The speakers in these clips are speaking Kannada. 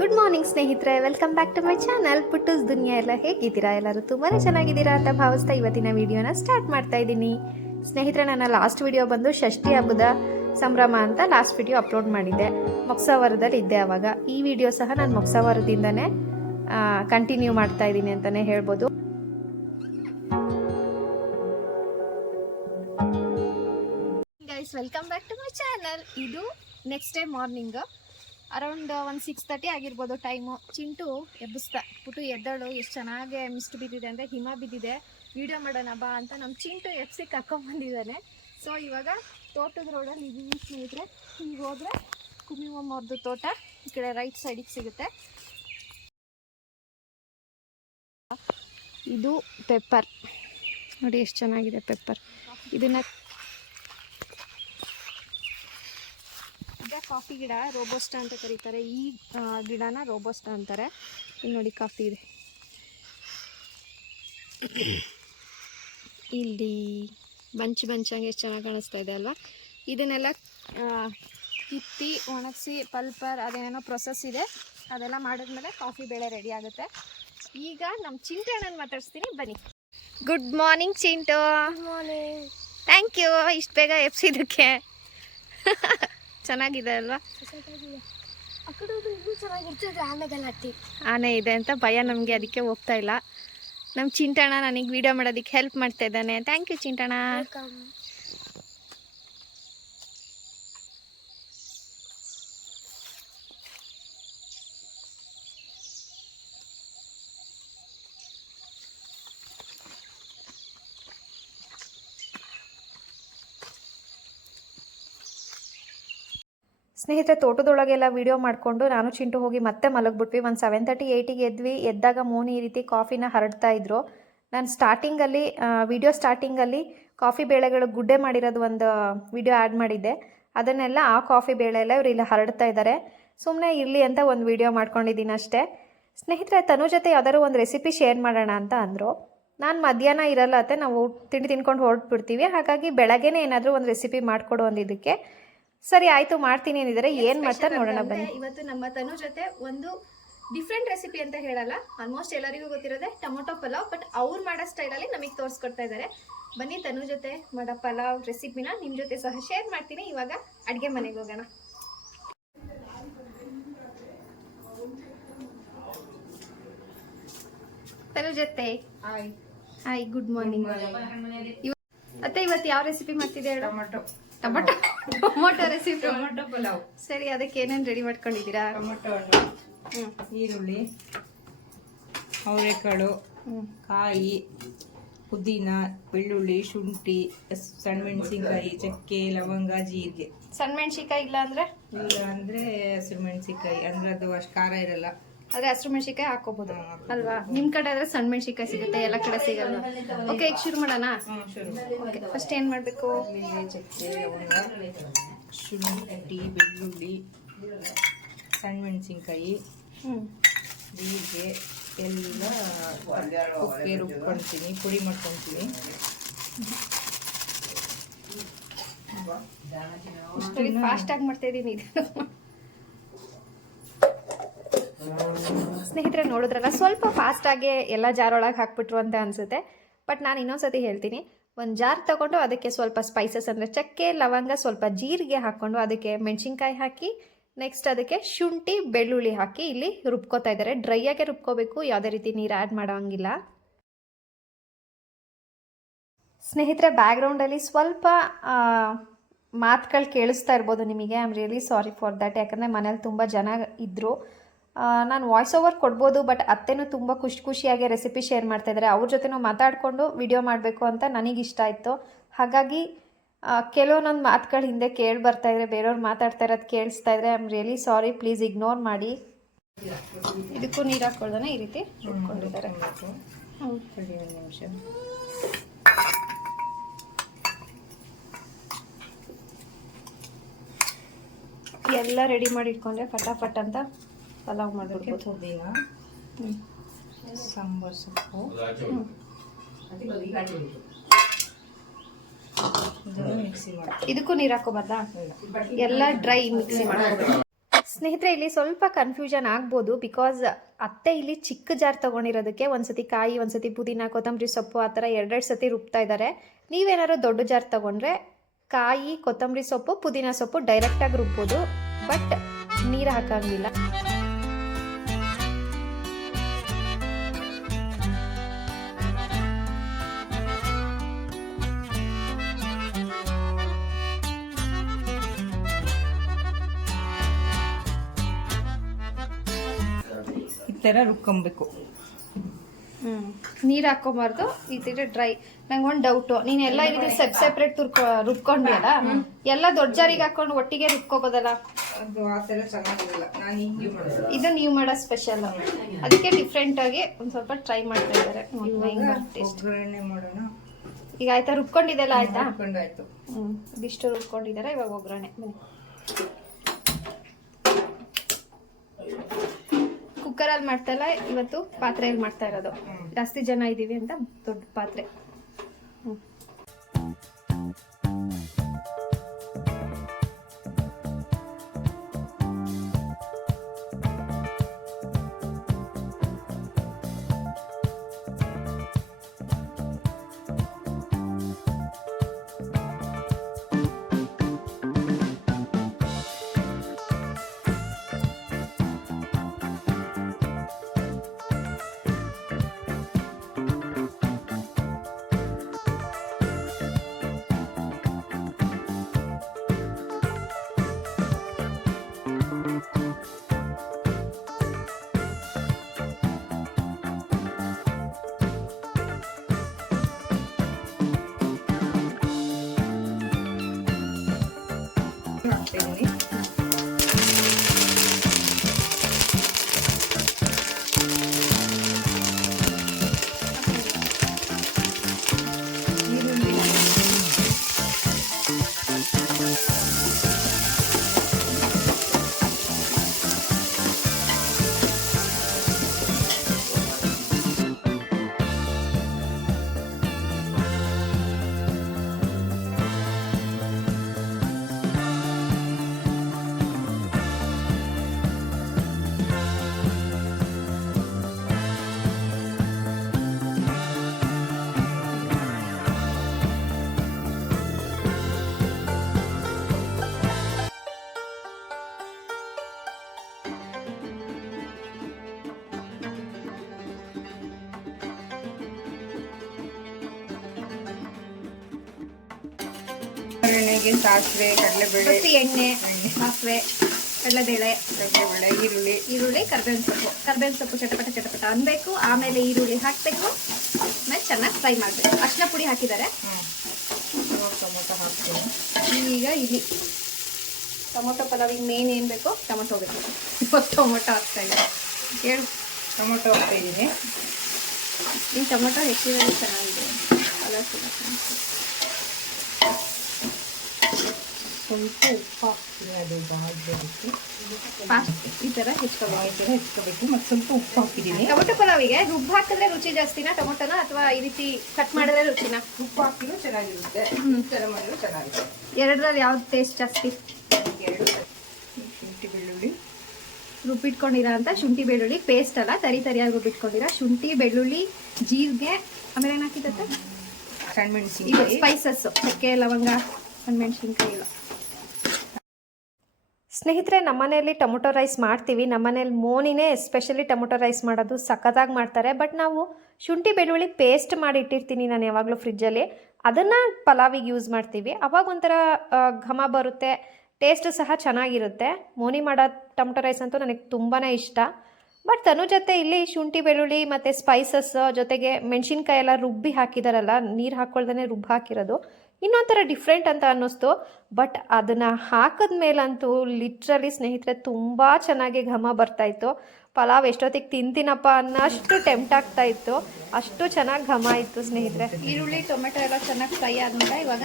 ಗುಡ್ ಮಾರ್ನಿಂಗ್ ಸ್ನೇಹಿತರೆ, welcome back to my channel Puttus Duniya. ಎಲ್ಲ ಹೇಗಿದ್ದೀರಾ? ಎಲ್ಲರೂ ತುಂಬಾ ಚೆನ್ನಾಗಿದ್ದೀರಾ ಅಂತ ಭಾವಿಸ್ತಾ ಇವತ್ತಿನ ವಿಡಿಯೋನ ಸ್ಟಾರ್ಟ್ ಮಾಡ್ತಾ ಇದ್ದೀನಿ. ಸ್ನೇಹಿತರೆ, ನನ್ನ ಲಾಸ್ಟ್ ವಿಡಿಯೋ ಬಂದು ಷಷ್ಠಿ ಹಬ್ಬದ ಸಂಭ್ರಮ ಅಂತ ಲಾಸ್ಟ್ ವಿಡಿಯೋ ಅಪ್ಲೋಡ್ ಮಾಡಿದ್ದೆ. ಮೊಕ್ಸಾವರದಲ್ಲಿ ಇದ್ದೆ ಆವಾಗ. ಈ ವಿಡಿಯೋ ಸಹ ನಾನು ಮೊಕ್ಸಾವರದಿಂದನೇ ಕಂಟಿನ್ಯೂ ಮಾಡ್ತಾ ಇದ್ದೀನಿ ಅಂತಲೇ ಹೇಳ್ಬೋದು. Guys, welcome back to my channel. ಇದು ನೆಕ್ಸ್ಟ್ ಡೇ ಮಾರ್ನಿಂಗ್ ಅರೌಂಡ್ ಒಂದು 6:30 ಆಗಿರ್ಬೋದು ಟೈಮು. ಚಿಂಟು ಎಬ್ಬಿಸ್ತಾ ಪುಟ್ಟು ಎದ್ದಳು. ಎಷ್ಟು ಚೆನ್ನಾಗಿ ಮಿಸ್ಟ್ ಬಿದ್ದಿದೆ ಅಂದರೆ ಹಿಮ ಬಿದ್ದಿದೆ, ವಿಡಿಯೋ ಮಾಡೋಣ ಬಾ ಅಂತ ನಮ್ಮ ಚಿಂಟು ಎಫ್ಸಿ ಕರ್ಕೊಂಡ್ಬಂದಿದ್ದಾನೆ. ಸೊ ಇವಾಗ ತೋಟದ ರೋಡಲ್ಲಿ ಇದ್ದೀವಿ ಸ್ನೇಹಿತರೆ. ಈಗ ಹೋದರೆ ಕುಮಿವಮ್ಮ ಅವ್ರದ್ದು ತೋಟ ಈ ಕಡೆ ರೈಟ್ ಸೈಡಿಗೆ ಸಿಗುತ್ತೆ. ಇದು ಪೆಪ್ಪರ್ ನೋಡಿ, ಎಷ್ಟು ಚೆನ್ನಾಗಿದೆ ಪೆಪ್ಪರ್. ಇದನ್ನು ಕಾಫಿ ಗಿಡ ರೋಬೋಸ್ಟಾ ಅಂತ ಕರೀತಾರೆ. ಈ ಗಿಡನ ರೋಬೋಸ್ಟಾ ಅಂತಾರೆ. ಇಲ್ಲಿ ನೋಡಿ ಕಾಫಿ ಇದೆ. ಇಲ್ಲಿ ಬಂಚಾಗಿ ಎಷ್ಟು ಚೆನ್ನಾಗಿ ಕಾಣಿಸ್ತಾ ಇದೆ ಅಲ್ವಾ? ಇದನ್ನೆಲ್ಲ ಕಿತ್ತಿ ಒಣಗಿಸಿ ಪಲ್ಪರ್ ಅದೇನೇನೋ ಪ್ರೊಸೆಸ್ ಇದೆ, ಅದೆಲ್ಲ ಮಾಡಿದ್ಮೇಲೆ ಕಾಫಿ ಬೆಳೆ ರೆಡಿ ಆಗುತ್ತೆ. ಈಗ ನಮ್ಮ ಚಿಂಟು ಅಣ್ಣನ ಮಾತಾಡ್ಸ್ತೀನಿ, ಬನ್ನಿ. Good morning Chintu. Thank you ಇಷ್ಟು ಬೇಗ ಎಪ್ಸಿದ್ದಕ್ಕೆ. ಚೆನ್ನಾಗಿದೆ ಅಲ್ವಾ? ಆನೆ ಇದೆ ಅಂತ ಭಯ ನಮಗೆ, ಅದಕ್ಕೆ ಹೋಗ್ತಾ ಇಲ್ಲ. ನಮ್ಮ ಚಿಂಟಣ್ಣ ನನಗೆ ವಿಡಿಯೋ ಮಾಡೋದಕ್ಕೆ ಹೆಲ್ಪ್ ಮಾಡ್ತಾ ಇದ್ದಾನೆ. Thank you Chintanna. ಸ್ನೇಹಿತರೆ, ತೋಟದೊಳಗೆಲ್ಲ ವೀಡಿಯೋ ಮಾಡಿಕೊಂಡು ನಾನು ಚಿಂಟು ಹೋಗಿ ಮತ್ತೆ ಮಲಗಿಬಿಟ್ವಿ. ಒಂದು 7:30 8ಗೆ ಎದ್ವಿ. ಎದ್ದಾಗ ಮೋನಿ ಈ ರೀತಿ ಕಾಫಿನ ಹರಡ್ತಾ ಇದ್ರು. ನಾನು ಸ್ಟಾರ್ಟಿಂಗಲ್ಲಿ ವಿಡಿಯೋ ಸ್ಟಾರ್ಟಿಂಗಲ್ಲಿ ಕಾಫಿ ಬೇಳೆಗಳು ಗುಡ್ಡೆ ಮಾಡಿರೋದು ಒಂದು ವಿಡಿಯೋ ಆ್ಯಡ್ ಮಾಡಿದ್ದೆ. ಅದನ್ನೆಲ್ಲ ಆ ಕಾಫಿ ಬೇಳೆ ಎಲ್ಲ ಇವರು ಇಲ್ಲಿ ಹರಡ್ತಾ ಇದ್ದಾರೆ. ಸುಮ್ಮನೆ ಇರಲಿ ಅಂತ ಒಂದು ವಿಡಿಯೋ ಮಾಡ್ಕೊಂಡಿದ್ದೀನಿ ಅಷ್ಟೇ. ಸ್ನೇಹಿತರೆ, ತನು ಜೊತೆ ಯಾವ್ದಾದ್ರು ಒಂದು ರೆಸಿಪಿ ಶೇರ್ ಮಾಡೋಣ ಅಂತ ಅಂದರು. ನಾನು ಮಧ್ಯಾಹ್ನ ಇರಲ್ಲ ಅತ್ತೆ, ನಾವು ತಿಂಡಿ ತಿನ್ಕೊಂಡು ಹೊರಟ್ಬಿಡ್ತೀವಿ, ಹಾಗಾಗಿ ಬೆಳಗ್ಗೆನೇ ಏನಾದರೂ ಒಂದು ರೆಸಿಪಿ ಮಾಡಿಕೊಡು ಅಂದಿದ್ದಕ್ಕೆ ಸರಿ ಆಯಿತು ಮಾಡ್ತೀನಿ ಅಂದಿದ್ದಾರೆ. ಏನು ಮಾಡ್ತಾರೆ ನೋಡೋಣ ಬನ್ನಿ. ಇವತ್ತು ನಮ್ಮ ತನು ಜೊತೆ ಒಂದು ಡಿಫ್ರೆಂಟ್ ರೆಸಿಪಿ ಅಂತ ಹೇಳಲ್ಲ, ಆಲ್ಮೋಸ್ಟ್ ಎಲ್ಲರಿಗೂ ಗೊತ್ತಿರೋದೆ ಟೊಮೊಟೊ ಪಲಾವ್, ಬಟ್ ಅವ್ರು ಮಾಡೋ ಸ್ಟೈಲಲ್ಲಿ ನಮಗೆ ತೋರಿಸ್ಕೊಡ್ತಾ ಇದ್ದಾರೆ. ಬನ್ನಿ ತನು ಜೊತೆ ಮಾಡೋ ಪಲಾವ್ ರೆಸಿಪಿನ ನಿಮ್ಮ ಜೊತೆ ಸಹ ಶೇರ್ ಮಾಡ್ತೀನಿ. ಇವಾಗ ಅಡುಗೆ ಮನೆಗೆ ಹೋಗೋಣ. ತನು ಜೊತೆ ಹಾಯ್, ಗುಡ್ ಮಾರ್ನಿಂಗ್. ಅತ್ತೆ, ಇವತ್ತು ಯಾವ ರೆಸಿಪಿ ಮಾಡ್ತಿದ್ದೆ? Tomato recipe, tomato pulao. ಸರಿ, ಅದಕ್ಕೆ ಏನೇನು ರೆಡಿ ಮಾಡ್ಕೊಂಡಿದ್ದೀರಾ? ಟೊಮೊಟೊ ಹಣ್ಣು, ಈರುಳ್ಳಿ, ಅವರೆಕಾಳು, ಕಾಯಿ, ಪುದೀನ, ಬೆಳ್ಳುಳ್ಳಿ, ಶುಂಠಿ, ಸಣ್ಣ ಮೆಣಸಿನ್ಕಾಯಿ, ಚಕ್ಕೆ, ಲವಂಗ, ಜೀರಿಗೆ. ಸಣ್ಣ ಮೆಣಸಿನ್ಕಾಯಿ ಇಲ್ಲ ಅಂದರೆ ಹಸಿರು ಮೆಣಸಿನ್ಕಾಯಿ, ಅಂದರೆ ಅದು ಅಷ್ಟು ಖಾರ ಇರಲ್ಲ. ಆದರೆ ಹಸಿರು ಮೆಣಸಿನ್ಕಾಯಿ ಹಾಕೋಬಹುದು ಅಲ್ವಾ? ನಿಮ್ಮ ಕಡೆ ಆದರೆ ಸಣ್ಣ ಮೆಣಸಿನ್ಕಾಯಿ ಸಿಗುತ್ತೆ, ಎಲ್ಲ ಕಡೆ ಸಿಗಲ್ಲ. ಓಕೆ, ಈಗ ಶುರು ಮಾಡೋಣ. ಓಕೆ, ಫಸ್ಟ್ ಏನು ಮಾಡಬೇಕು? ಚಕ್ಕೆ, ಲವಂಗ, ಶುಂಠಿ, ಬೆಳ್ಳುಳ್ಳಿ, ಸಣ್ಣ ಮೆಣಸಿನ್ಕಾಯಿ, ಜೀರಿಗೆ ಎಲ್ಲ ಉಪ್ಪೆ ರುಬ್ಕೊಳ್ತೀನಿ, ಪುಡಿ ಮಾಡ್ಕೊಳ್ತೀನಿ. ಫಾಸ್ಟಾಗಿ ಮಾಡ್ತಾ ಇದ್ದೀನಿ. ಸ್ನೇಹಿತರೆ, ನೋಡಿದ್ರಲ್ಲ, ಸ್ವಲ್ಪ ಫಾಸ್ಟಾಗಿ ಎಲ್ಲ ಜಾರೊಳಗೆ ಹಾಕ್ಬಿಟ್ರು ಅಂತ ಅನಿಸುತ್ತೆ. ಬಟ್ ನಾನು ಇನ್ನೊಂದ್ಸತಿ ಹೇಳ್ತೀನಿ, ಒಂದು ಜಾರ್ ತೊಗೊಂಡು ಅದಕ್ಕೆ ಸ್ವಲ್ಪ ಸ್ಪೈಸಸ್ ಅಂದರೆ ಚಕ್ಕೆ, ಲವಂಗ, ಸ್ವಲ್ಪ ಜೀರಿಗೆ ಹಾಕ್ಕೊಂಡು ಅದಕ್ಕೆ ಮೆಣಸಿನ್ಕಾಯಿ ಹಾಕಿ, ನೆಕ್ಸ್ಟ್ ಅದಕ್ಕೆ ಶುಂಠಿ, ಬೆಳ್ಳುಳ್ಳಿ ಹಾಕಿ ಇಲ್ಲಿ ರುಬ್ಕೋತಾ ಇದ್ದಾರೆ. ಡ್ರೈಯಾಗೆ ರುಬ್ಕೋಬೇಕು, ಯಾವುದೇ ರೀತಿ ನೀರು ಆ್ಯಡ್ ಮಾಡೋಂಗಿಲ್ಲ. ಸ್ನೇಹಿತರೆ, ಬ್ಯಾಕ್ಗ್ರೌಂಡಲ್ಲಿ ಸ್ವಲ್ಪ ಮಾತುಗಳು ಕೇಳಿಸ್ತಾ ಇರ್ಬೋದು ನಿಮಗೆ. I am really sorry for that. ಯಾಕಂದರೆ ಮನೇಲಿ ತುಂಬ ಜನ ಇದ್ದರು. ನಾನು ವಾಯ್ಸ್ ಓವರ್ ಕೊಡ್ಬೋದು, ಬಟ್ ಅತ್ತೆನೂ ತುಂಬ ಖುಷಿಯಾಗಿ ರೆಸಿಪಿ ಶೇರ್ ಮಾಡ್ತಾಯಿದ್ದಾರೆ. ಅವ್ರ ಜೊತೆನೂ ಮಾತಾಡಿಕೊಂಡು ವಿಡಿಯೋ ಮಾಡಬೇಕು ಅಂತ ನನಗಿಷ್ಟ ಇತ್ತು. ಹಾಗಾಗಿ ಕೆಲವೊಂದೊಂದು ಮಾತುಗಳು ಹಿಂದೆ ಕೇಳಿ ಬರ್ತಾಯಿದ್ರೆ, ಬೇರೆಯವ್ರು ಮಾತಾಡ್ತಾ ಇರೋದು ಕೇಳಿಸ್ತಾ ಇದ್ರೆ, I am really sorry, please ignore ಮಾಡಿ. ಇದಕ್ಕೂ ನೀರು ಹಾಕ್ಕೊಳ್ದಾನೆ ಈ ರೀತಿ ರುಬ್ಕೊಂಡಿದ್ದಾರೆ. ನಿಮಿಷ ಎಲ್ಲ ರೆಡಿ ಮಾಡಿ ಇಟ್ಕೊಂಡ್ರೆ ಫಟಾಫಟ್ ಅಂತ ಪಲಾವ್ ಮಾಡ್ಬಿಡ್ಬೋದು. ಪುದೀನ, ಸಾಂಬಾರು ಸೊಪ್ಪು, ಮಿಕ್ಸಿ ಮಾಡಿ ಇದಕ್ಕೂ ನೀರು ಹಾಕೋಬಾರ್ದಾ? ಎಲ್ಲ ಡ್ರೈ ಮಿಕ್ಸಿ ಮಾಡ್ಕೋಬೇಕು. ಸ್ನೇಹಿತರೆ ಇಲ್ಲಿ ಸ್ವಲ್ಪ ಕನ್ಫ್ಯೂಷನ್ ಆಗ್ಬೋದು, ಬಿಕಾಸ್ ಅತ್ತೆ ಇಲ್ಲಿ ಚಿಕ್ಕ ಜಾರ್ ತೊಗೊಂಡಿರೋದಕ್ಕೆ ಒಂದ್ಸತಿ ಕಾಯಿ, ಒಂದ್ಸತಿ ಪುದೀನ, ಕೊತ್ತಂಬರಿ ಸೊಪ್ಪು ಆ ಥರ ಎರಡೆರಡು ಸತಿ ರುಬ್ತಾ ಇದ್ದಾರೆ. ನೀವೇನಾದ್ರು ದೊಡ್ಡ ಜಾರ್ ತೊಗೊಂಡ್ರೆ ಕಾಯಿ, ಕೊತ್ತಂಬರಿ ಸೊಪ್ಪು, ಪುದೀನ ಸೊಪ್ಪು ಡೈರೆಕ್ಟಾಗಿ ರುಬ್ಬೋದು, ಬಟ್ ನೀರು ಹಾಕಂಗಿಲ್ಲ. ಈ ಥರ ರುಬ್ಕೊಬೇಕು. ನೀರು ಹಾಕೊಂಬಾರ್ದು, ಈ ತರ ಡ್ರೈ. ನಂಗೊಂದು ಡೌಟು, ನೀನು ಎಲ್ಲ ಈ ರೀತಿ ಸೆಪ್ರೇಟ್ ರುಬ್ಕೊಂಡಿಯಲ್ಲ, ಎಲ್ಲ ದೊಡ್ಡ ಜಾರಿಗೆ ಹಾಕೊಂಡು ಒಟ್ಟಿಗೆ ರುಬ್ಕೋಬೋದಲ್ಲ? ಅದು ಆ ಥರ ಚೆನ್ನಾಗಿರಲ್ಲ, ನಾನು ಹಿಂಗೆ ಮಾಡೋದು. ಇದು ನೀವು ಮಾಡೋ ಸ್ಪೆಷಲ್, ಅದಕ್ಕೆ ಡಿಫ್ರೆಂಟ್ ಆಗಿ ಒಂದು ಸ್ವಲ್ಪ ಟ್ರೈ ಮಾಡ್ತಾ ಇದ್ದಾರೆ. ಒಗ್ಗರಣೆ ಮಾಡೋಣ. ಈಗ ಆಯ್ತಾ, ರುಬ್ಕೊಂಡಿದ್ದೆಲ್ಲ ಆಯ್ತಾ? ರುಬ್ಕೊಂಡಾಯ್ತು. ಇದಿಷ್ಟು ರುಬ್ಕೊಂಡಿದ್ದಾರೆ, ಇವಾಗ ಒಗ್ಗರಣೆ. ಬನ್ನಿ, ಕುಕ್ಕರಲ್ಲಿ ಮಾಡ್ತಾ ಇಲ್ಲ ಇವತ್ತು, ಪಾತ್ರೆಯಲ್ಲಿ ಮಾಡ್ತಾ ಇರೋದು. ಜಾಸ್ತಿ ಜನ ಇದ್ದೀವಿ ಅಂತ ದೊಡ್ಡ ಪಾತ್ರೆ. ಹಾಕ್ತೀನಿ. ಈರುಳ್ಳಿ ಒಗ್ಗರಣೆಗೆ ಸಾಸಿವೆ, ಕಡಲೆಬೇಳೆ, ಎಣ್ಣೆ, ಸಾಸಿವೆ, ಕಡಲೆಬೇಳೆ, ಈರುಳ್ಳಿ, ಕರ್ಬೇವಿನ ಸೊಪ್ಪು ಚಟಪಟ ಅನ್ಬೇಕು. ಆಮೇಲೆ ಈರುಳ್ಳಿ ಹಾಕಬೇಕು, ಆಮೇಲೆ ಚೆನ್ನಾಗಿ ಫ್ರೈ ಮಾಡಬೇಕು. ಅರಿಶಿನ ಪುಡಿ ಹಾಕಿದ್ದಾರೆ. ಟೊಮೊಟೊ ಹಾಕ್ತೀನಿ. ಈಗ ಇಲ್ಲಿ ಟೊಮೊಟೊ ಪಲಾವಿಗೆ ಮೇನ್ ಏನು ಬೇಕು? ಟೊಮೊಟೊ ಬೇಕು. ಇವಾಗ ಟೊಮೊಟೊ ಹಾಕ್ತಾ ಇದ್ದಾರೆ. ಹೇಳು. ಟೊಮೊಟೊ ಹಾಕ್ತಾ ಇದ್ದೀನಿ. ಈ ಟೊಮೊಟೊ ಹೆಚ್ಚಿರೋದು ಚೆನ್ನಾಗಿದೆ, ಕಲರ್ಫುಲ್. ಸ್ವಲ್ಪ ಉಪ್ಪು ಹಾಕ್ತೀನಿ, ಅದು ಬಾಳಬೇಕು. ಈ ಥರ ಹೆಚ್ಕೋಬೇಕು. ಮತ್ತು ಸ್ವಲ್ಪ ಉಪ್ಪು ಹಾಕಿದ್ದೀನಿ. ಟೊಮೊಟೊ ಪಲಾವಿಗೆ ರುಬ್ಬು ಹಾಕಿದ್ರೆ ರುಚಿ ಜಾಸ್ತಿನಾ ಟೊಮೊಟೊನ, ಅಥವಾ ಈ ರೀತಿ ಕಟ್ ಮಾಡಿದ್ರೆ ರುಚಿನಾ? ಉಪ್ಪು ಹಾಕಿನೂ ಚೆನ್ನಾಗಿರುತ್ತೆ, ಈ ಥರ ಮಾಡಿದ್ರು ಚೆನ್ನಾಗಿರುತ್ತೆ. ಎರಡರಲ್ಲಿ ಯಾವ್ದು ಟೇಸ್ಟ್ ಜಾಸ್ತಿ? ಶುಂಠಿ ಬೆಳ್ಳುಳ್ಳಿ ರುಬ್ಬಿಟ್ಕೊಂಡಿರೋ ಅಂತ ಶುಂಠಿ ಬೆಳ್ಳುಳ್ಳಿ ಪೇಸ್ಟ್ ಅಲ್ಲ, ತರಿಯಾಗಿ ರುಬ್ಬಿಟ್ಕೊಂಡಿರೋ ಶುಂಠಿ ಬೆಳ್ಳುಳ್ಳಿ, ಜೀರಿಗೆ, ಆಮೇಲೆ ಏನು ಹಾಕಿದತ್ತೆ? ಸಣ್ಣ ಮೆಣಸಿನಕಾಯಿ, ಸ್ಪೈಸಸ್, ಚಕ್ಕೆ, ಲವಂಗ, ಸಣ್ಣ ಮೆಣಸಿನ್ಕಾಯಿ ಇಲ್ಲ. ಸ್ನೇಹಿತರೆ, ನಮ್ಮನೆಯಲ್ಲಿ ಟೊಮೊಟೊ ರೈಸ್ ಮಾಡ್ತೀವಿ. ನಮ್ಮನೇಲಿ ಮೋನಿನೇ ಎಸ್ಪೆಷಲಿ ಟೊಮೊಟೊ ರೈಸ್ ಮಾಡೋದು ಸಖತ್ತಾಗಿ ಮಾಡ್ತಾರೆ. ಬಟ್ ನಾವು ಶುಂಠಿ ಬೆಳ್ಳುಳ್ಳಿ ಪೇಸ್ಟ್ ಮಾಡಿ ಇಟ್ಟಿರ್ತೀನಿ ನಾನು ಯಾವಾಗಲೂ ಫ್ರಿಜ್ಜಲ್ಲಿ, ಅದನ್ನು ಪಲಾವಿಗೆ ಯೂಸ್ ಮಾಡ್ತೀವಿ. ಅವಾಗ ಒಂಥರ ಘಮ ಬರುತ್ತೆ, ಟೇಸ್ಟು ಸಹ ಚೆನ್ನಾಗಿರುತ್ತೆ. ಮೋನಿ ಮಾಡೋ ಟೊಮೊಟೊ ರೈಸ್ ಅಂತೂ ನನಗೆ ತುಂಬಾ ಇಷ್ಟ. ಬಟ್ ತನು ಜೊತೆ ಇಲ್ಲಿ ಶುಂಠಿ ಬೆಳ್ಳುಳ್ಳಿ ಮತ್ತು ಸ್ಪೈಸಸ್ ಜೊತೆಗೆ ಮೆಣಸಿನ್ಕಾಯಿ ಎಲ್ಲ ರುಬ್ಬಿ ಹಾಕಿದಾರಲ್ಲ, ನೀರು ಹಾಕ್ಕೊಳ್ದೇ ರುಬ್ಬಿ ಹಾಕಿರೋದು, ಇನ್ನೊಂಥರ ಡಿಫ್ರೆಂಟ್ ಅಂತ ಅನ್ನಿಸ್ತು. ಬಟ್ ಅದನ್ನು ಹಾಕಿದ್ಮೇಲಂತೂ ಲಿಟ್ರಲಿ ಸ್ನೇಹಿತರೆ ತುಂಬ ಚೆನ್ನಾಗಿ ಘಮ ಬರ್ತಾಯಿತ್ತು. ಪಲಾವ್ ಎಷ್ಟೊತ್ತಿಗೆ ತಿಂತೀನಪ್ಪ ಅನ್ನೋಷ್ಟು ಟೆಂಪ್ಟ್ ಆಗ್ತಾ ಇತ್ತು, ಅಷ್ಟು ಚೆನ್ನಾಗಿ ಘಮ ಇತ್ತು ಸ್ನೇಹಿತರೆ. ಈರುಳ್ಳಿ ಟೊಮೆಟೊ ಎಲ್ಲ ಚೆನ್ನಾಗಿ ಫ್ರೈ ಆದ್ಮೇಲೆ ಇವಾಗ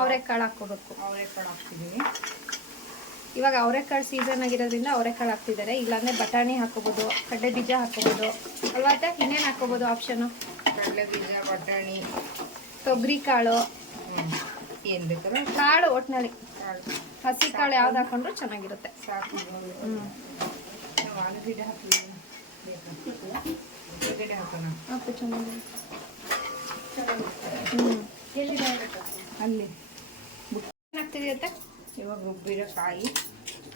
ಅವರೆಕಾಳು ಹಾಕ್ಕೋಬೇಕು. ಅವರೆಕಾಳು ಹಾಕ್ತಿದ್ದೀನಿ. ಇವಾಗ ಅವರೆಕಾಳು ಸೀಸನ್ ಆಗಿರೋದ್ರಿಂದ ಅವರೆಕಾಳು ಹಾಕ್ತಿದ್ದಾರೆ, ಇಲ್ಲಾಂದರೆ ಬಟಾಣಿ ಹಾಕೋಬೋದು, ಕಡಲೆ ಬೀಜ ಹಾಕೋಬೋದು ಅಲ್ವಾ? ಇನ್ನೇನು ಹಾಕೋಬೋದು ಆಪ್ಷನು? ಕಡಲೆ ಬೀಜ, ಬಟಾಣಿ, ತೊಗರಿ ಕಾಳು, ಏನು ಬೇಕಾದ್ರೆ ಕಾಳು ಒಟ್ಟಿನಲ್ಲಿ ಹಸಿ ಕಾಳು ಯಾವ್ದು ಹಾಕೊಂಡ್ರು ಚೆನ್ನಾಗಿರುತ್ತೆ. ಸಾಕು. ನಾವು ಆಲೂಗಡ್ಡೆ ಹಾಕಿ ಆಲೂಗಡ್ಡೆ ಹಾಕೋಣ. ಅಲ್ಲಿ ಏನಾಗ್ತಿದೆಯತ್ತೆ? ಇವಾಗ ರುಬ್ಬಿರೋ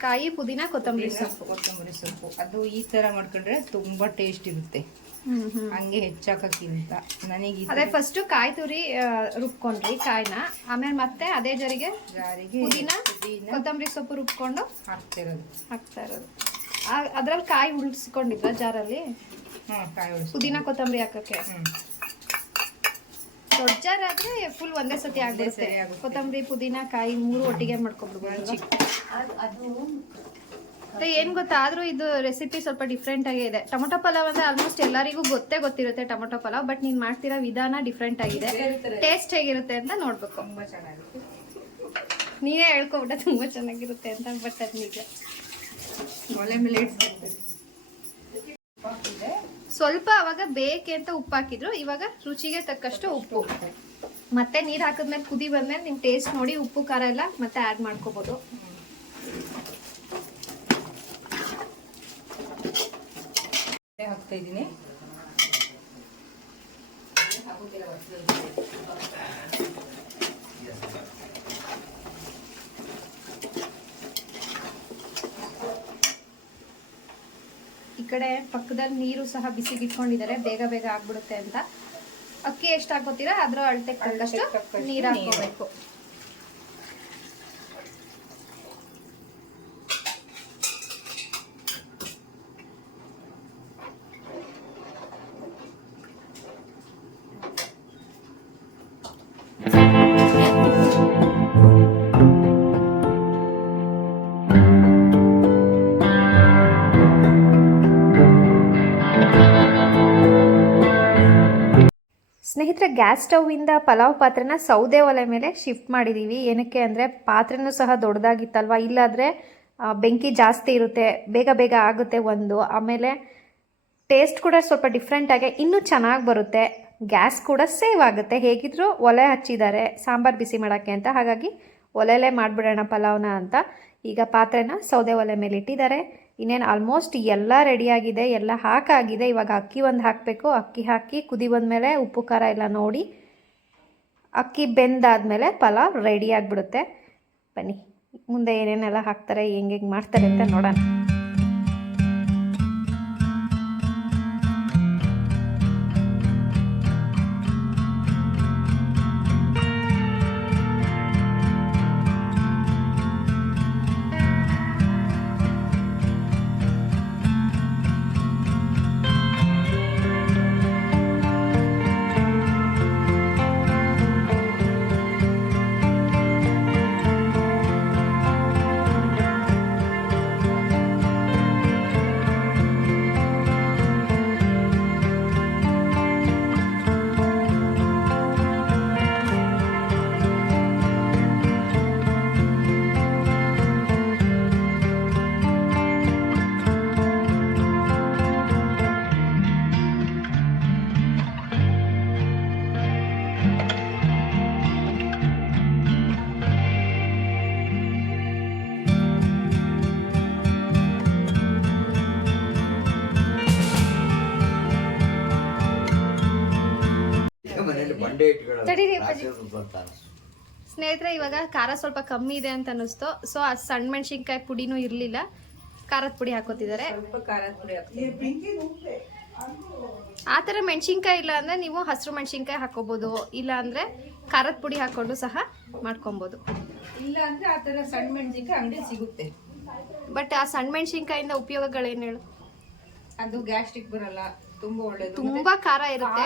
ಕಾಯಿ, ಪುದೀನ, ಕೊತ್ತಂಬರಿ ಸೊಪ್ಪು ಅದು ಈ ತರ ಮಾಡ್ಕೊಂಡ್ರೆ ತುಂಬಾ ಟೇಸ್ಟ್ ಇರುತ್ತೆ. ಹಂಗೆ ಹೆಚ್ಚಾಕಕ್ಕಿಂತ ನನಗೆ ಅದೇ ಫಸ್ಟ್ ಕಾಯಿ ತುರಿ ರುಬ್ಕೊಂಡ್ರಿ ಕಾಯಿನ, ಆಮೇಲೆ ಮತ್ತೆ ಅದೇ ಜಾರಿಗೆ ಪುದೀನ, ಕೊತ್ತಂಬರಿ ಸೊಪ್ಪು ರುಬ್ಕೊಂಡು ಹಾಕ್ತಾ ಇರೋದು. ಅದ್ರಲ್ಲಿ ಕಾಯಿ ಉಳಿಸ್ಕೊಂಡಿದ್ರ ಜಾರಲ್ಲಿ? ಕಾಯಿ ಪುದೀನ ಕೊತ್ತಂಬರಿ ಹಾಕಕ್ಕೆ. ದೊಡ್ಡ ಜಾರ್ ಆದ್ರೆ ಫುಲ್ ಒಂದೇ ಸತಿ ಆಗ್ಬಿಡುತ್ತೆ. ಕೊತ್ತಂಬರಿ ಪುದೀನ ಕಾಯಿ 3 ಒಟ್ಟಿಗೆ ಮಾಡ್ಕೊಬಿಡ್ಬೋದು. ಏನ್ ಗೊತ್ತಾ, ಆದ್ರೂ ಇದು ರೆಸಿಪಿ ಸ್ವಲ್ಪ ಡಿಫ್ರೆಂಟ್ ಆಗೇ ಇದೆ. ಟೊಮೊಟೊ ಪಲಾವ್ ಅಂದ್ರೆ ಆಲ್ಮೋಸ್ಟ್ ಎಲ್ಲರಿಗೂ ಗೊತ್ತಿರುತ್ತೆ ಟೊಮೊಟೊ ಪಲಾವ್, ಬಟ್ ನೀನ್ ಮಾಡ್ತಿರೋ ವಿಧಾನ ಡಿಫ್ರೆಂಟ್ ಆಗಿದೆ. ಟೇಸ್ಟ್ ಹೇಗಿರುತ್ತೆ ಅಂತ ನೋಡ್ಬೇಕು. ತುಂಬಾ ಚೆನ್ನಾಗಿರುತ್ತೆ. ನೀವೇ ಹೇಳ್ಕೊಬಿಟ್ಟ ತುಂಬಾ ಚೆನ್ನಾಗಿರುತ್ತೆ ಅಂತ, ಬಟ್ ಅದ್ ನಿಜ. ಒಲೆ ಮೇಲೆ ಸ್ವಲ್ಪ ಅವಾಗ ಬೇಕೆ ಅಂತ ಉಪ್ಪು ಹಾಕಿದ್ರು, ಇವಾಗ ರುಚಿಗೆ ತಕ್ಕಷ್ಟು ಉಪ್ಪು. ಮತ್ತೆ ನೀರ್ ಹಾಕಿದ್ಮೇಲೆ ಕುದಿ ಬಂದ್ಮೇಲೆ ನಿಮ್ ಟೇಸ್ಟ್ ನೋಡಿ ಉಪ್ಪು ಖಾರ ಎಲ್ಲ ಮತ್ತೆ ಆಡ್ ಮಾಡ್ಕೋಬಹುದು. ಹಾಕ್ತಾ ಇದ್ದೀನಿ. ಈ ಕಡೆ ಪಕ್ಕದಲ್ಲಿ ನೀರು ಸಹ ಬಿಸಿಗಿಟ್ಕೊಂಡಿದ್ದಾರೆ, ಬೇಗ ಬೇಗ ಆಗ್ಬಿಡುತ್ತೆ ಅಂತ. ಅಕ್ಕಿ ಎಷ್ಟು ಹಾಕೋತೀರಾ ಅದ್ರ ಅಳತೆ ತಕ್ಕಷ್ಟು ನೀರು ಹಾಕೋಬೇಕು. ಸ್ನೇಹಿತರೆ, ಗ್ಯಾಸ್ ಸ್ಟವ್ವಿಂದ ಪಲಾವ್ ಪಾತ್ರೆನ ಸೌದೆ ಒಲೆ ಮೇಲೆ ಶಿಫ್ಟ್ ಮಾಡಿದ್ದೀವಿ. ಏನಕ್ಕೆ ಅಂದರೆ ಪಾತ್ರೆನೂ ಸಹ ದೊಡ್ಡದಾಗಿತ್ತಲ್ವ, ಇಲ್ಲಾದರೆ ಬೆಂಕಿ ಜಾಸ್ತಿ ಇರುತ್ತೆ, ಬೇಗ ಬೇಗ ಆಗುತ್ತೆ ಒಂದು. ಆಮೇಲೆ ಟೇಸ್ಟ್ ಕೂಡ ಸ್ವಲ್ಪ ಡಿಫ್ರೆಂಟಾಗಿ ಇನ್ನೂ ಚೆನ್ನಾಗಿ ಬರುತ್ತೆ. ಗ್ಯಾಸ್ ಕೂಡ ಸೇವ್ ಆಗುತ್ತೆ. ಹೇಗಿದ್ದರೂ ಒಲೆ ಹಚ್ಚಿದ್ದಾರೆ ಸಾಂಬಾರು ಬಿಸಿ ಮಾಡೋಕ್ಕೆ ಅಂತ, ಹಾಗಾಗಿ ಒಲೆಯಲ್ಲೇ ಮಾಡಿಬಿಡೋಣ ಪಲಾವ್ನ ಅಂತ ಈಗ ಪಾತ್ರೆನ ಸೌದೆ ಒಲೆ ಮೇಲೆ ಇಟ್ಟಿದ್ದಾರೆ. ಇನ್ನೇನು ಆಲ್ಮೋಸ್ಟ್ ಎಲ್ಲ ರೆಡಿಯಾಗಿದೆ, ಎಲ್ಲ ಹಾಕಾಗಿದೆ. ಇವಾಗ ಅಕ್ಕಿ ಒಂದು ಹಾಕಬೇಕು. ಅಕ್ಕಿ ಹಾಕಿ ಕುದಿ ಬಂದಮೇಲೆ ಉಪ್ಪು ಖಾರ ಎಲ್ಲ ನೋಡಿ ಅಕ್ಕಿ ಬೆಂದಾದಮೇಲೆ ಪಲಾವ್ ರೆಡಿ ಆಗಿಬಿಡುತ್ತೆ. ಬನ್ನಿ ಮುಂದೆ ಏನೇನೆಲ್ಲ ಹಾಕ್ತಾರೆ, ಹೆಂಗೆ ಮಾಡ್ತಾರೆ ಅಂತ ನೋಡೋಣ. ಸ್ನೇಹಿತರೆ, ಇವಾಗ ಖಾರ ಸ್ವಲ್ಪ ಕಮ್ಮಿ ಇದೆ ಅಂತ ಅನ್ನಿಸ್ತು. ಸೊ ಆ ಸಣ್ಣ ಮೆಣಸಿನ್ಕಾಯಿ ಪುಡಿನೂ ಇರಲಿಲ್ಲ, ಖಾರದ ಪುಡಿ ಹಾಕೋತಿದ್ದಾರೆ. ಆ ಥರ ಮೆಣಸಿನ್ಕಾಯಿ ಇಲ್ಲ ಅಂದರೆ ನೀವು ಹಸಿರು ಮೆಣಸಿನ್ಕಾಯಿ ಹಾಕೋಬೋದು, ಇಲ್ಲ ಅಂದರೆ ಖಾರದ ಪುಡಿ ಹಾಕ್ಕೊಂಡು ಸಹ ಮಾಡ್ಕೊಬೋದು. ಇಲ್ಲ ಅಂದರೆ ಆ ಥರ ಸಣ್ಣ ಮೆಣಸಿನ್ಕಾಯಿ ಅಂಗಡಿ ಸಿಗುತ್ತೆ. ಬಟ್ ಆ ಸಣ್ಣ ಮೆಣಸಿನ್ಕಾಯಿಂದ ಉಪಯೋಗಗಳೇನು ಹೇಳು? ಅದು ಗ್ಯಾಸ್ಟ್ರಿಕ್ ಬರಲ್ಲ, ತುಂಬಾ ಒಳ್ಳೇದು, ತುಂಬಾ ಖಾರ ಇರುತ್ತೆ.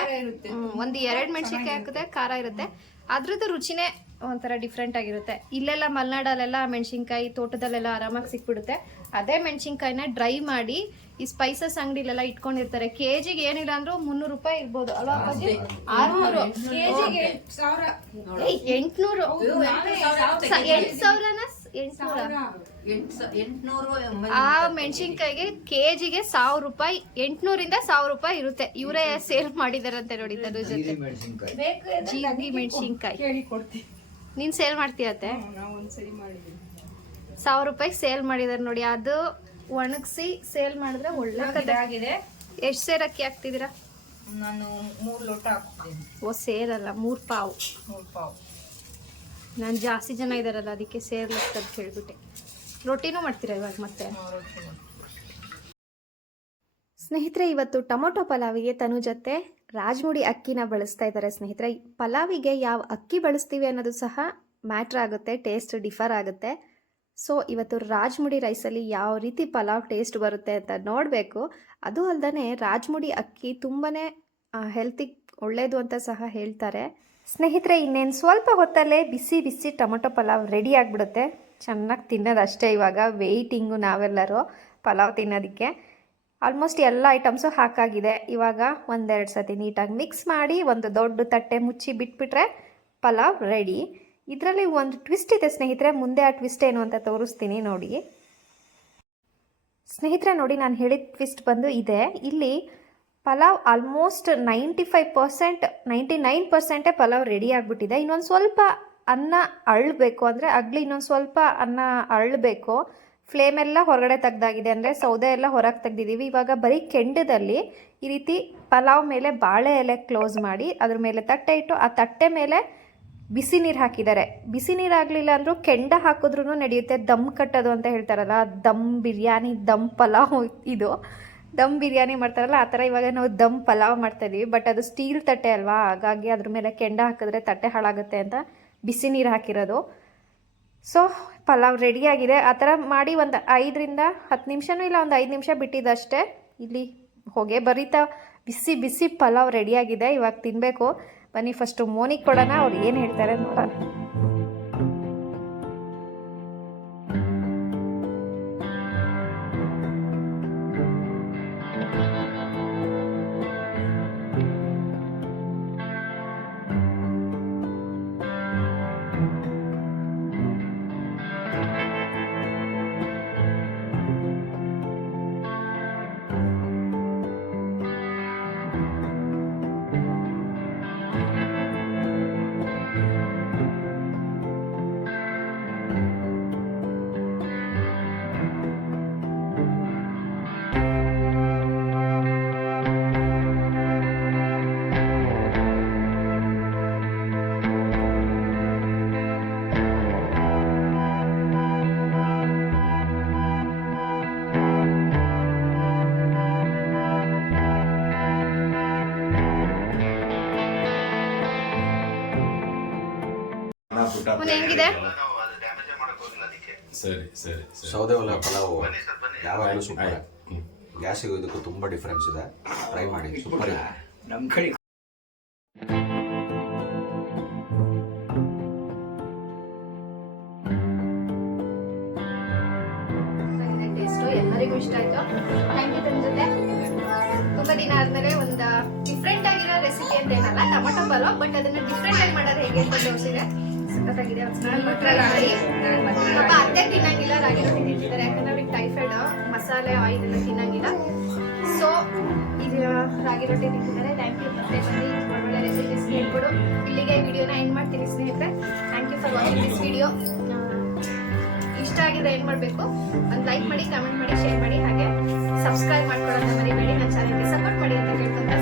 ಒಂದು 2 ಮೆಣಸಿನ್ಕಾಯಿ ಹಾಕಿದ್ರೆ ಖಾರ ಇರುತ್ತೆ. ಅದ್ರದ್ದು ರುಚಿನೇ ಒಂಥರ ಡಿಫ್ರೆಂಟ್ ಆಗಿರುತ್ತೆ. ಇಲ್ಲೆಲ್ಲ ಮಲೆನಾಡಲ್ಲೆಲ್ಲ ಮೆಣಸಿನ್ಕಾಯಿ ತೋಟದಲ್ಲೆಲ್ಲ ಆರಾಮಾಗಿ ಸಿಕ್ಬಿಡುತ್ತೆ. ಅದೇ ಮೆಣಸಿನ್ಕಾಯಿನ ಡ್ರೈ ಮಾಡಿ ಈ ಸ್ಪೈಸಸ್ ಅಂಗಡಿಲೆಲ್ಲ ಇಟ್ಕೊಂಡಿರ್ತಾರೆ. ಕೆಜಿಗೆ ಏನಿಲ್ಲ ಅಂದ್ರೂ 300 ರೂಪಾಯಿ ಇರ್ಬೋದು ಅಲ್ವಾ ಅಪ್ಪಾಜಿ? 600 ಕೆಜಿಗೆ 800 ಆ ಮೆಣಸಿನ್ಕಾಯಿಗೆ ಕೆಜಿಗೆ 1000 ರೂಪಾಯಿ, 800ರಿಂದ 1000 ರೂಪಾಯಿ ಇರುತ್ತೆ. ಇವರೇ ಸೇಲ್ ಮಾಡಿದಾರಂತೆ ನೋಡಿ. ಅದ್ರ ಜೊತೆ ಜೀರಿಗೆ ಮೆಣಸಿನ್ಕಾಯಿ ನೀನ್ ಸೇಲ್ ಮಾಡ್ತೀಯತ್ತೆ? ನಾವು ಒಂದ್ಸರಿ ಮಾಡಿದ್ವಿ. 1,000 ರೂಪಾಯಿ ಸೇಲ್ ಮಾಡಿದಾರೆ ನೋಡಿ. ಅದು ಒಣಗಿಸಿ ಸೇಲ್ ಮಾಡಿದ್ರೆ ಒಳ್ಳೆ ಆಗಿದೆ. ಎಷ್ಟು ಸೇರ್ ಅಕ್ಕಿ ಹಾಕ್ತಿದ್ದೀರಾ? ನಾನು 3 ಲೋಟ ಹಾಕ್ತೀನಿ. ಓ ಸೇರಲ್ಲ, 3 ಪಾವು. 3 ಪಾವು. ನಾನು ಜಾಸ್ತಿ ಜನ ಇದಾರಲ್ಲ ಅದಕ್ಕೆ ಸೇರ್ಲಕ್ಕಂತ ಕೇಳ್ಬಿಟ್ಟೆ. ರೊಟ್ಟಿನೂ ಮಾಡ್ತೀರಾ ಇವಾಗ ಮತ್ತೆ? ಸ್ನೇಹಿತರೆ, ಇವತ್ತು ಟೊಮೊಟೊ ಪಲಾವಿಗೆ ತನು ಜೊತೆ ರಾಜ್ಮುಡಿ ಅಕ್ಕಿನ ಬಳಸ್ತಾ ಇದ್ದಾರೆ. ಸ್ನೇಹಿತರೆ, ಪಲಾವಿಗೆ ಯಾವ ಅಕ್ಕಿ ಬಳಸ್ತೀವಿ ಅನ್ನೋದು ಸಹ ಮ್ಯಾಟ್ರ್ ಆಗುತ್ತೆ, ಟೇಸ್ಟ್ ಡಿಫರ್ ಆಗುತ್ತೆ. ಸೊ ಇವತ್ತು ರಾಜ್ಮುಡಿ ರೈಸಲ್ಲಿ ಯಾವ ರೀತಿ ಪಲಾವ್ ಟೇಸ್ಟ್ ಬರುತ್ತೆ ಅಂತ ನೋಡಬೇಕು. ಅದು ಅಲ್ಲದೆ ರಾಜ್ಮುಡಿ ಅಕ್ಕಿ ತುಂಬಾ ಹೆಲ್ತಿಗೆ ಒಳ್ಳೆಯದು ಅಂತ ಸಹ ಹೇಳ್ತಾರೆ. ಸ್ನೇಹಿತರೆ, ಇನ್ನೇನು ಸ್ವಲ್ಪ ಹೊತ್ತಲ್ಲೇ ಬಿಸಿ ಬಿಸಿ ಟೊಮೊಟೊ ಪಲಾವ್ ರೆಡಿ ಆಗಿಬಿಡುತ್ತೆ. ಚೆನ್ನಾಗಿ ತಿನ್ನೋದಷ್ಟೇ. ಇವಾಗ ವೆಯ್ಟಿಂಗು ನಾವೆಲ್ಲರೂ ಪಲಾವ್ ತಿನ್ನೋದಕ್ಕೆ. ಆಲ್ಮೋಸ್ಟ್ ಎಲ್ಲ ಐಟಮ್ಸು ಹಾಕಾಗಿದೆ. ಇವಾಗ ಒಂದೆರಡು ಸತಿ ನೀಟಾಗಿ ಮಿಕ್ಸ್ ಮಾಡಿ ಒಂದು ದೊಡ್ಡ ತಟ್ಟೆ ಮುಚ್ಚಿ ಬಿಟ್ಬಿಟ್ರೆ ಪಲಾವ್ ರೆಡಿ. ಇದರಲ್ಲಿ ಒಂದು ಟ್ವಿಸ್ಟ್ ಇದೆ ಸ್ನೇಹಿತರೆ. ಮುಂದೆ ಆ ಟ್ವಿಸ್ಟ್ ಏನು ಅಂತ ತೋರಿಸ್ತೀನಿ ನೋಡಿ. ಸ್ನೇಹಿತರೆ ನೋಡಿ, ನಾನು ಹೇಳಿದ ಟ್ವಿಸ್ಟ್ ಬಂದು ಇದೆ. ಇಲ್ಲಿ ಪಲಾವ್ ಆಲ್ಮೋಸ್ಟ್ 95%, 99% ಪಲಾವ್ ರೆಡಿ ಆಗಿಬಿಟ್ಟಿದೆ. ಇನ್ನೊಂದು ಸ್ವಲ್ಪ ಅನ್ನ ಅರಳಬೇಕು, ಅಂದರೆ ಅಗ್ಲಿ ಇನ್ನೊಂದು ಸ್ವಲ್ಪ ಅನ್ನ ಅರಳಬೇಕು. ಫ್ಲೇಮೆಲ್ಲ ಹೊರಗಡೆ ತೆಗ್ದಾಗಿದೆ, ಅಂದರೆ ಸೌದೆ ಎಲ್ಲ ಹೊರಗೆ ತೆಗ್ದಿದ್ದೀವಿ. ಇವಾಗ ಬರೀ ಕೆಂಡದಲ್ಲಿ ಈ ರೀತಿ ಪಲಾವ್ ಮೇಲೆ ಬಾಳೆ ಎಲೆ ಕ್ಲೋಸ್ ಮಾಡಿ ಅದ್ರ ಮೇಲೆ ತಟ್ಟೆ ಇಟ್ಟು ಆ ತಟ್ಟೆ ಮೇಲೆ ಬಿಸಿ ನೀರು ಹಾಕಿದ್ದಾರೆ. ಬಿಸಿ ನೀರು ಆಗಲಿಲ್ಲ ಅಂದರೂ ಕೆಂಡ ಹಾಕಿದ್ರೂ ನಡೆಯುತ್ತೆ. ದಮ್ ಕಟ್ಟೋದು ಅಂತ ಹೇಳ್ತಾರಲ್ಲ, ದಮ್ ಬಿರಿಯಾನಿ, ದಮ್ ಪಲಾವ್. ಇದು ದಮ್ ಬಿರಿಯಾನಿ ಮಾಡ್ತಾರಲ್ಲ ಆ ಥರ ಇವಾಗ ನಾವು ದಮ್ ಪಲಾವ್ ಮಾಡ್ತಾಯಿದ್ದೀವಿ. ಬಟ್ ಅದು ಸ್ಟೀಲ್ ತಟ್ಟೆ ಅಲ್ವಾ, ಹಾಗಾಗಿ ಅದ್ರ ಮೇಲೆ ಕೆಂಡ ಹಾಕಿದ್ರೆ ತಟ್ಟೆ ಹಾಳಾಗುತ್ತೆ ಅಂತ ಬಿಸಿ ನೀರು ಹಾಕಿರೋದು. ಸೊ ಪಲಾವ್ ರೆಡಿಯಾಗಿದೆ. ಆ ಥರ ಮಾಡಿ ಒಂದು 5ರಿಂದ 10 ನಿಮಿಷನೂ ಇಲ್ಲ, ಒಂದು 5 ನಿಮಿಷ ಬಿಟ್ಟಿದ್ದಷ್ಟೇ. ಇಲ್ಲಿ ಹೊಗೆ ಬರೀತಾ ಬಿಸಿ ಬಿಸಿ ಪಲಾವ್ ರೆಡಿಯಾಗಿದೆ. ಇವಾಗ ತಿನ್ನಬೇಕು. ಬನ್ನಿ ಫಸ್ಟು ಮೋನಿಗೆ ಕೊಡೋಣ, ಅವ್ರು ಏನು ಹೇಳ್ತಾರೆ ನೋಡೋಣ. ಹೆಂಗಿದೆ? ಸರಿ ಸರಿ ಸೌದೆ ಒಲೆ ಪಲಾವು ಯಾವಾಗಲೂ ಸೂಪರ್. ಗ್ಯಾಸಿಗೂ ಇದಕ್ಕೂ ತುಂಬ ಡಿಫ್ರೆನ್ಸ್ ಇದೆ. ಟ್ರೈ ಮಾಡಿ, ಸೂಪರ್ ಇದೆ. ನಮ್ಮ ಕಡೆ ಟೇಸ್ಟು ಎಲ್ಲರಿಗೂ ಇಷ್ಟ ಆಯಿತು. Thank you. ತನ್ನ ಜೊತೆ ತುಂಬ ದಿನ ಆದಮೇಲೆ ಒಂದು ಡಿಫ್ರೆಂಟ್ ಆಗಿರೋ ರೆಸಿಪಿ ಅಂತ ಏನಲ್ಲ, ಟೊಮೊಟೊ ಪಲಾವ್, ಬಟ್ ಅದನ್ನು ಡಿಫ್ರೆಂಟ್ ಆಗಿ ಮಾಡೋದು ಹೇಗೆ ಅಂತ ತೋರಿಸಿದೆ. ಸಖತ್ತಾಗಿದೆ. ಪಾಪ ಅತ್ತೆ ತಿನ್ನಂಗಿಲ್ಲ, ರಾಗಿ ರೊಟ್ಟಿ ತಿಂತಿದ್ದಾರೆ. ಯಾಕಂದ್ರೆ ಅವ್ರಿಗೆ ಟೈಫಾಯ್ಡ್, ಮಸಾಲೆ ಆಯಿಲ್ ಎಲ್ಲ ತಿನ್ನಂಗಿಲ್ಲ. ಸೊ ಇದು ರಾಗಿ ರೊಟ್ಟಿ ತಿಂತಿದ್ದಾರೆ. Thank you. ಮತ್ತೆ ಬಂದು ಒಳ್ಳೊಳ್ಳೆ ರೆಸಿಪೀಸ್ ಹೇಳ್ಕೊಡು. ಇಲ್ಲಿಗೆ ಈ ವಿಡಿಯೋನ ಎಂಡ್ ಮಾಡ್ತೀನಿ ಸ್ನೇಹಿತರೆ. Thank you for watching this video. ಇಷ್ಟ ಆಗಿದ್ರೆ ಏನು ಮಾಡಬೇಕು, ಒಂದು ಲೈಕ್ ಮಾಡಿ, ಕಮೆಂಟ್ ಮಾಡಿ, ಶೇರ್ ಮಾಡಿ, ಹಾಗೆ ಸಬ್ಸ್ಕ್ರೈಬ್ ಮಾಡ್ಕೊಳ್ಳೋದನ್ನ ಮರಿಬೇಡಿ. ನನ್ನ ಚಾನಲ್ಗೆ ಸಪೋರ್ಟ್ ಮಾಡಿ ಅಂತ ಕೇಳ್ಕೊಂತ